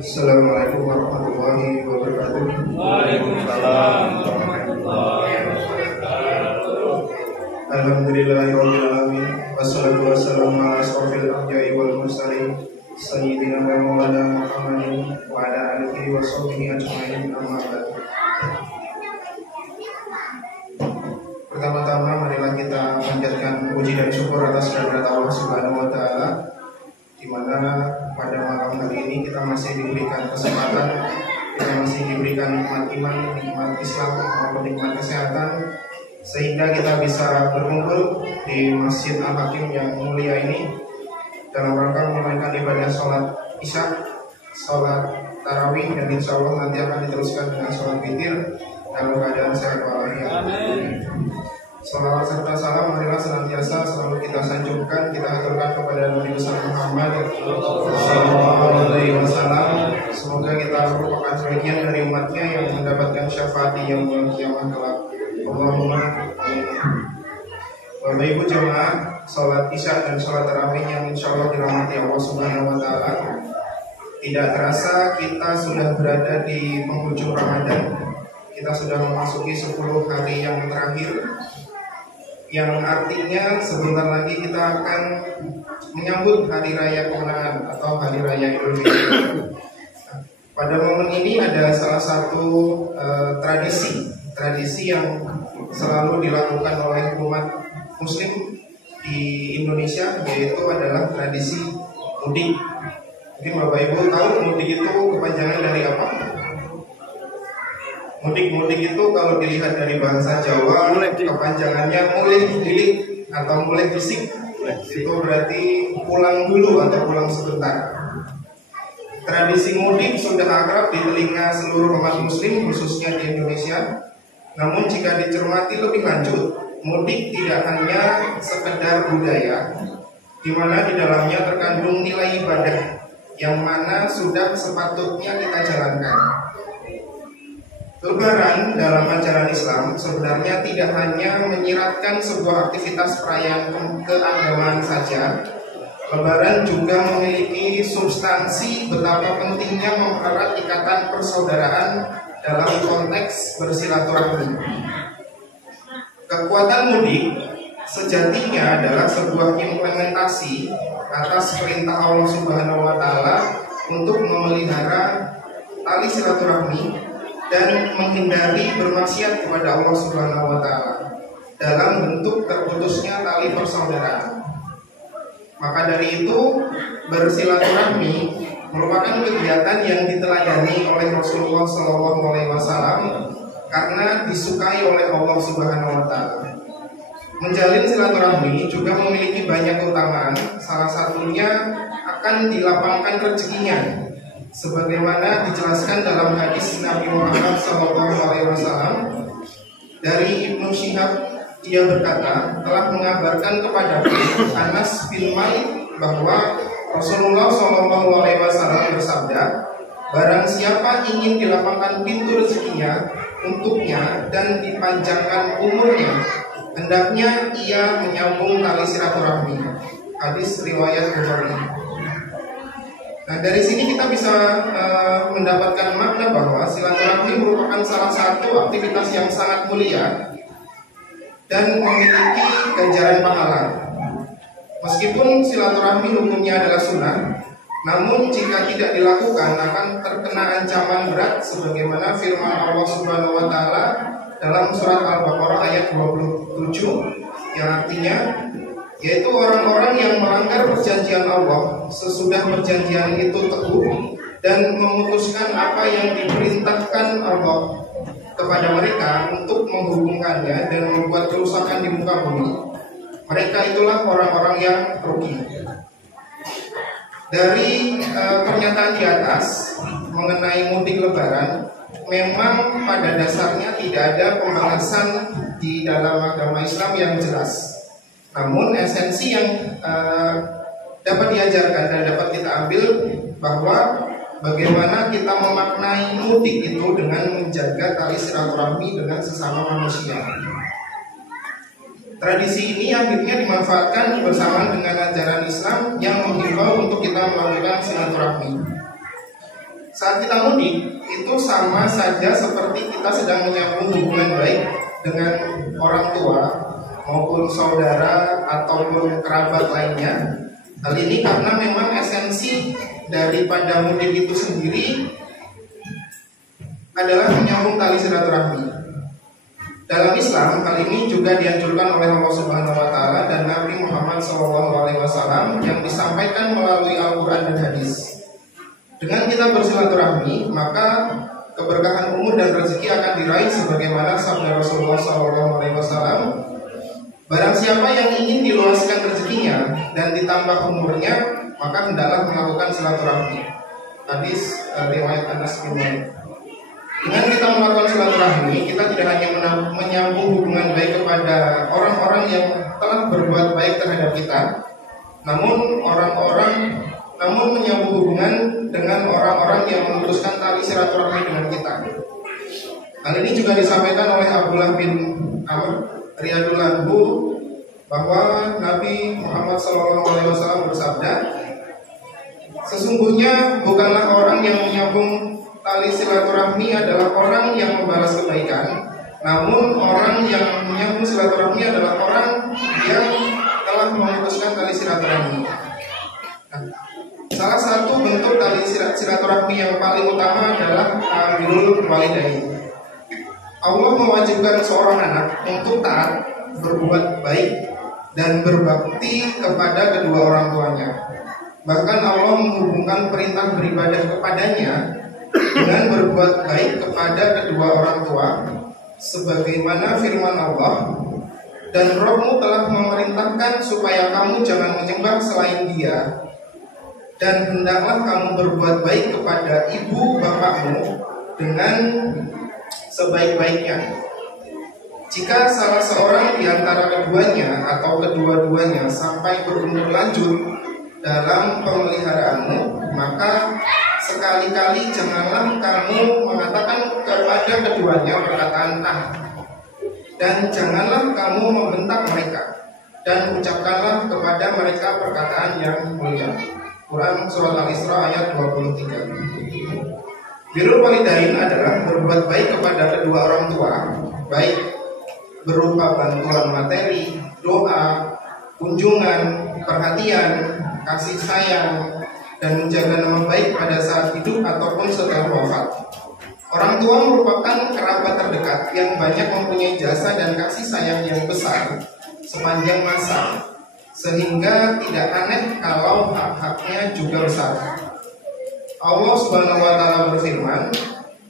Assalamualaikum warahmatullahi wabarakatuh. Waalaikumsalam warahmatullahi wabarakatuh. Alhamdulillahirabbil alamin. Wassalatu wassalamu ala asrofil anbiya'i wal mursalin sayyidina wa maulana Muhammadin wa ala alihi wa sahbihi ajma'in, amma ba'd. Pertama-tama marilah kita panjatkan puji dan syukur atas kehadirat Allah Subhanahu wa taala, di mana pada malam hari ini kita masih diberikan kesempatan, kita masih diberikan nikmat iman, nikmat Islam maupun nikmat kesehatan, sehingga kita bisa berkumpul di Masjid Al-Hakim yang mulia ini dalam rangka menunaikan ibadah sholat isya, sholat tarawih, dan insya Allah nanti akan diteruskan dengan sholat witir dalam keadaan sehat walafiat. Salawat serta salam marilah senantiasa selalu kita sanjungkan, kita aturkan kepada Nabi besar Muhammad sallallahu alaihi wasallam. Semoga kita merupakan sebagian dari umatnya yang mendapatkan syafaat di yaumul kiamat kelak. Allahumma amin. Bapak Ibu jemaah, salat isya dan salat tarawih yang insya Allah dirahmati Allah Subhanahu wa taala. Tidak terasa kita sudah berada di penghujung Ramadan. Kita sudah memasuki 10 hari yang terakhir, yang artinya sebentar lagi kita akan menyambut hari raya kemenangan atau hari raya Idul Fitri. Pada momen ini ada salah satu tradisi yang selalu dilakukan oleh umat Muslim di Indonesia, yaitu adalah tradisi mudik. Mungkin Bapak Ibu tahu mudik itu kepanjangan dari apa? Mudik itu kalau dilihat dari bahasa Jawa, kepanjangannya mulih dilik atau mulih fisik. Itu berarti pulang dulu atau pulang sebentar. Tradisi mudik sudah akrab di telinga seluruh umat Muslim, khususnya di Indonesia. Namun jika dicermati lebih lanjut, mudik tidak hanya sekedar budaya, di mana di dalamnya terkandung nilai ibadah yang mana sudah sepatutnya kita jalankan. Lebaran dalam ajaran Islam sebenarnya tidak hanya menyiratkan sebuah aktivitas perayaan keagamaan saja. Lebaran juga memiliki substansi betapa pentingnya mempererat ikatan persaudaraan dalam konteks bersilaturahmi. Kekuatan mudik sejatinya adalah sebuah implementasi atas perintah Allah Subhanahu wa taala untuk memelihara tali silaturahmi dan menghindari bermaksiat kepada Allah Subhanahu wa taala dalam bentuk terputusnya tali persaudaraan. Maka dari itu, bersilaturahmi merupakan kegiatan yang diteladani oleh Rasulullah SAW karena disukai oleh Allah Subhanahu wa taala. Menjalin silaturahmi juga memiliki banyak keutamaan, salah satunya akan dilapangkan rezekinya. Sebagaimana dijelaskan dalam hadis Nabi Muhammad SAW dari Ibnu Syihab, dia berkata telah mengabarkan kepada Anas bin Malik bahwa Rasulullah SAW bersabda, barang siapa ingin dilapangkan pintu rezekinya untuknya dan dipanjangkan umurnya, hendaknya ia menyambung tali silaturahmi. Hadis riwayat Bukhari. Nah, dari sini kita bisa mendapatkan makna bahwa silaturahmi merupakan salah satu aktivitas yang sangat mulia dan memiliki ganjaran pahala. Meskipun silaturahmi hukumnya adalah sunnah, namun jika tidak dilakukan akan terkena ancaman berat sebagaimana firman Allah Subhanahu wa taala dalam surat Al-Baqarah ayat 27 yang artinya, yaitu orang-orang yang melanggar perjanjian Allah sesudah perjanjian itu teguh dan memutuskan apa yang diperintahkan Allah kepada mereka untuk menghubungkannya dan membuat kerusakan di muka bumi. Mereka itulah orang-orang yang rugi. Dari pernyataan di atas mengenai mudik lebaran, memang pada dasarnya tidak ada pembahasan di dalam agama Islam yang jelas. Namun esensi yang dapat diajarkan dan dapat kita ambil bahwa bagaimana kita memaknai mudik itu dengan menjaga tali silaturahmi dengan sesama manusia. Tradisi ini akhirnya dimanfaatkan bersamaan dengan ajaran Islam yang menghimbau untuk kita melakukan silaturahmi. Saat kita mudik itu sama saja seperti kita sedang menyambung hubungan baik dengan orang tua maupun saudara ataupun kerabat lainnya. Hal ini karena memang esensi daripada mudik itu sendiri adalah menyambung tali silaturahmi. Dalam Islam, hal ini juga dianjurkan oleh Allah Subhanahu wa taala dan Nabi Muhammad SAW yang disampaikan melalui Al-Qur'an dan hadis. Dengan kita bersilaturahmi, maka keberkahan umur dan rezeki akan diraih sebagaimana sabda Rasulullah SAW. Barang siapa yang ingin diluaskan rezekinya dan ditambah umurnya, maka hendaklah melakukan silaturahmi. Hadis riwayat Anas bin Malik. Dengan kita melakukan silaturahmi, kita tidak hanya menyambung hubungan baik kepada orang-orang yang telah berbuat baik terhadap kita, namun menyambung hubungan dengan orang-orang yang memutuskan tali silaturahmi dengan kita. Hal ini juga disampaikan oleh Abdullah bin Amr Riyadullah bahwa Nabi Muhammad SAW bersabda, sesungguhnya bukanlah orang yang menyambung tali silaturahmi adalah orang yang membalas kebaikan, namun orang yang menyambung silaturahmi adalah orang yang telah memutuskan tali silaturahmi. Salah satu bentuk tali silaturahmi yang paling utama adalah birrul walidain. Allah mewajibkan seorang anak untuk taat, berbuat baik, dan berbakti kepada kedua orang tuanya. Bahkan Allah menghubungkan perintah beribadah kepadanya dengan berbuat baik kepada kedua orang tua, sebagaimana firman Allah, dan Rohmu telah memerintahkan supaya kamu jangan menyembah selain Dia, dan hendaklah kamu berbuat baik kepada ibu bapakmu dengan sebaik-baiknya. Jika salah seorang di antara keduanya atau kedua-duanya sampai berumur lanjut dalam pemeliharaanmu, maka sekali-kali janganlah kamu mengatakan kepada keduanya perkataan dan janganlah kamu membentak mereka, dan ucapkanlah kepada mereka perkataan yang mulia. Quran Surat Al-Isra ayat 23. Birrul walidain adalah berbuat baik kepada kedua orang tua, baik berupa bantuan materi, doa, kunjungan, perhatian, kasih sayang, dan menjaga nama baik pada saat hidup ataupun setelah wafat. Orang tua merupakan kerabat terdekat yang banyak mempunyai jasa dan kasih sayang yang besar sepanjang masa, sehingga tidak aneh kalau hak-haknya juga besar. Allah Subhanahu wa taala berfirman,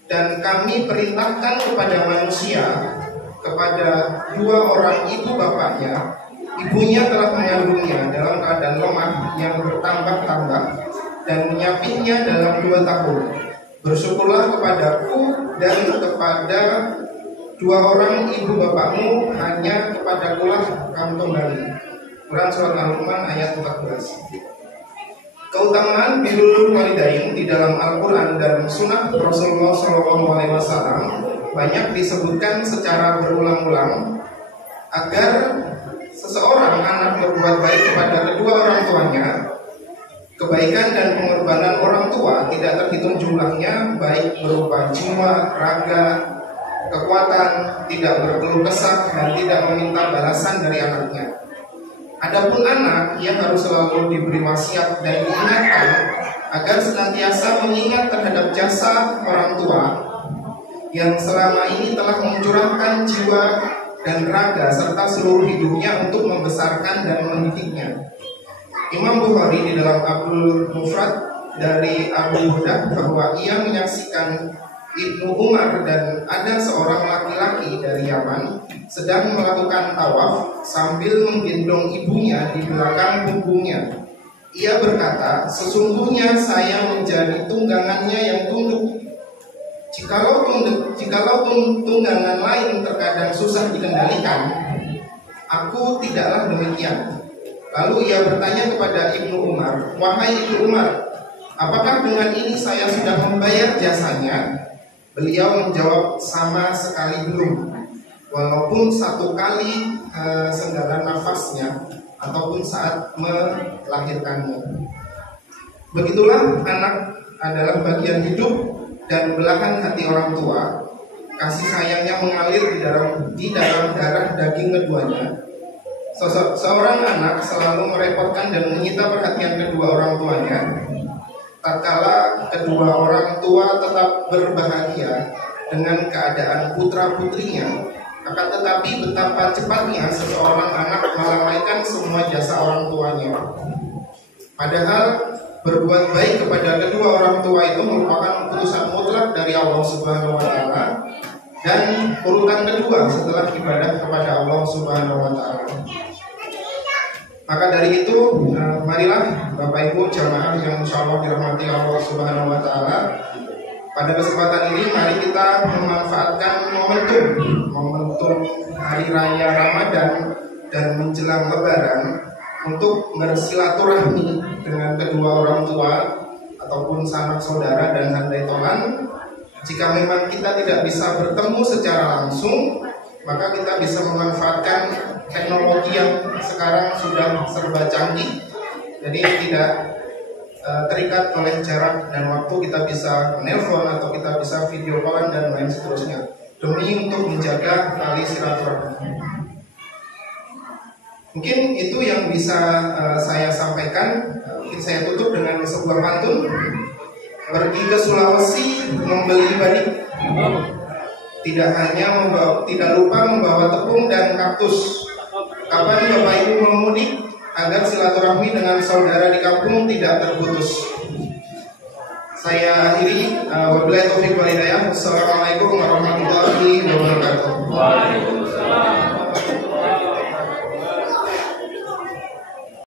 dan kami perintahkan kepada manusia, kepada dua orang ibu bapaknya, ibunya telah mengandungnya dalam keadaan lemah yang bertambah-tambah dan menyapitnya dalam 2 tahun. Bersyukurlah kepadaku dan kepada dua orang ibu bapakmu, hanya kepadakulah kamu kembali. Quran Surat Al-Luqman ayat 14. Keutamaan birrul walidain di dalam Al-Quran dan Sunnah Rasulullah SAW banyak disebutkan secara berulang-ulang agar seseorang anak berbuat baik kepada kedua orang tuanya. Kebaikan dan pengorbanan orang tua tidak terhitung jumlahnya, baik berupa jiwa, raga, kekuatan, tidak berkeluh kesah, dan tidak meminta balasan dari anaknya. Adapun anak, ia harus selalu diberi wasiat dan diingatkan agar senantiasa mengingat terhadap jasa orang tua yang selama ini telah mencurahkan jiwa dan raga serta seluruh hidupnya untuk membesarkan dan mendidiknya. Imam Bukhari di dalam Abdul Mufrad dari Abu Hurairah bahwa ia menyaksikan Ibnu Umar dan ada seorang laki-laki dari Yaman sedang melakukan tawaf sambil menggendong ibunya di belakang punggungnya. Ia berkata, sesungguhnya saya menjadi tunggangannya yang tunduk. Jikalau tunggangan lain terkadang susah dikendalikan, aku tidaklah demikian. Lalu ia bertanya kepada Ibnu Umar, wahai Ibnu Umar, apakah dengan ini saya sudah membayar jasanya? Beliau menjawab, sama sekali belum, walaupun 1 kali senggalan nafasnya ataupun saat melahirkanmu. Begitulah anak adalah bagian hidup dan belahan hati orang tua. Kasih sayangnya mengalir di dalam darah daging keduanya. Seorang anak selalu merepotkan dan menyita perhatian kedua orang tuanya. Tatkala kedua orang tua tetap berbahagia dengan keadaan putra-putrinya, akan tetapi betapa cepatnya seseorang anak melalaikan semua jasa orang tuanya. Padahal berbuat baik kepada kedua orang tua itu merupakan keputusan mutlak dari Allah Subhanahu wa taala dan urutan kedua setelah ibadah kepada Allah Subhanahu wa taala. Maka dari itu, marilah Bapak Ibu jamaah yang insyaallah dirahmati Allah Subhanahu wa taala, pada kesempatan ini mari kita memanfaatkan momentum hari raya Ramadan dan menjelang Lebaran untuk bersilaturahmi dengan kedua orang tua ataupun sanak saudara dan handai tolan. Jika memang kita tidak bisa bertemu secara langsung, maka kita bisa memanfaatkan teknologi yang sekarang sudah serba canggih. Jadi tidak terikat oleh jarak dan waktu, kita bisa menelpon atau kita bisa video callan dan lain seterusnya, demi untuk menjaga tali silaturahmi. Mungkin itu yang bisa saya sampaikan. Mungkin saya tutup dengan sebuah pantun. Pergi ke Sulawesi membeli badik, tidak lupa membawa tepung dan kaktus. Kapan Bapak Ibu memudik agar silaturahmi dengan saudara di kampung tidak terputus. Saya akhiri. Wabillahi taufiq wal hidayah. Wassalamualaikum warahmatullahi wabarakatuh. Waalaikumsalam.